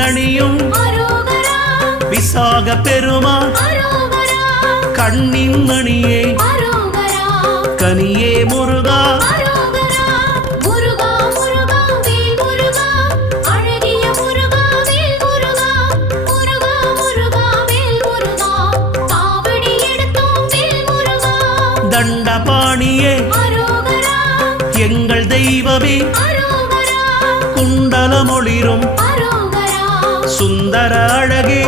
நீரணியும் விசாக பெருமான் கண்ணின் மணியே கனியே முருகா தண்டபாணியே எங்கள் தெய்வமே குண்டலமொளிரும் சுந்தர அழகே